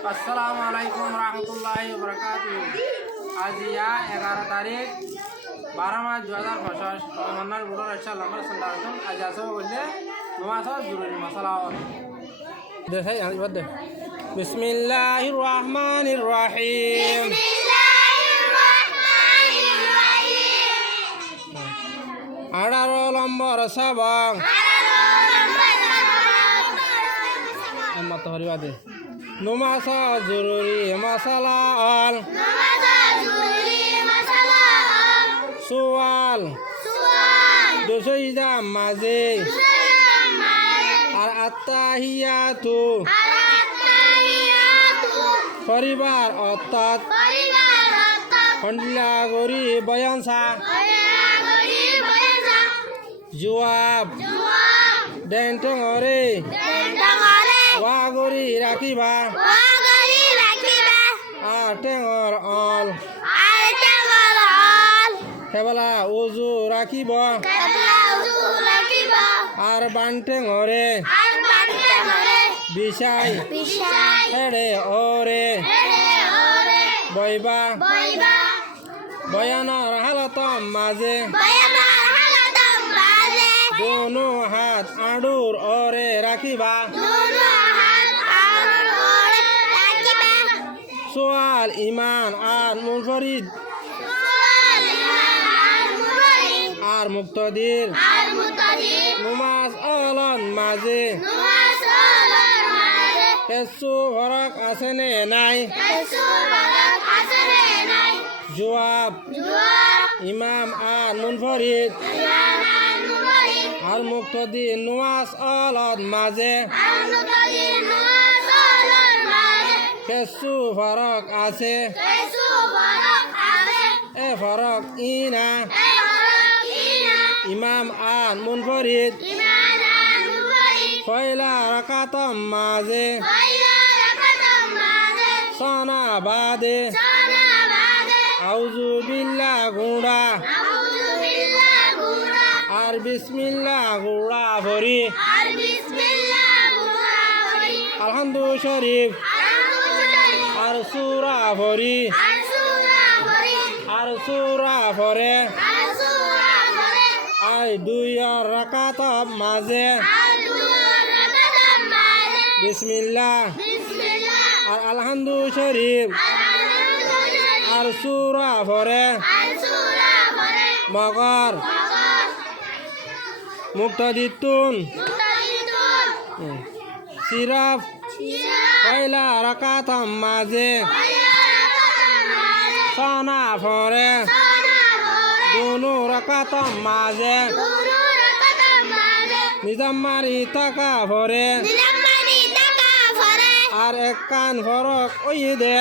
আসসালামু আলাইকুম রহমতুল্লাহি বারাকাতুহু। আজ 11 তারিখ 12 মাস 2025 রমজান বুড়োর আচ্ছা লম্বা সন্ধ্যা আজ আসো বললে নমাজ জরুরি মশলা দেখাই আবার দে বিসমিল্লাহির রহমানির রহিম আঠারো নম্বর সবক মত হরিবাদে নমাজ জরুরি মশলা অল সোয়াল দুশো মাঝে আর আত্তাহিয়াতু পরিবার অর্থাৎ হন্ডিলা গরি বয়ানসা জবাব ডেন্টঙরে ওয়াগরি রাখিবা আর টেঙর অল হেবলা উজু রাখিব আর বানটেঙরে বিষাই হেড়ে ওরে বইবা বয়ানর হালত মাঝে দোনো হাত আড়ুর ওরে রাখিবা সোয়াল ইমান আর মুনফরিদ আর মুক্তদির নমাজ অলন মাঝে কিছু ফরক আছে নে নাই জবাব ইমাম আর মুনফরিদ আর মুক্তদির নমাজ অলন মাঝে কিছু ফরক আছে এ ফরক ইনা ইমাম আর মুনফরিদ পয়লা রাকাতম মাঝে সনা বাদে আউযু বিল্লাহ গুড়া আর বিসমিল্লাহ গুড়া ভরি আলহামদু শরীফ আর সূরা ভরি আর সূরা ভরে আই দুই রাকাত মাঝে বিসমিল্লাহ আর আলহামদু শরীফ আর সূরা ভরে মগর মুক্তদিতুন সিরাফ পয়লা রাকাত মাঝে সনা ভরে দুনো রাকাত মাঝে নিজাম্মারি টাকা ভরে আর এক কান ফরক ওই দে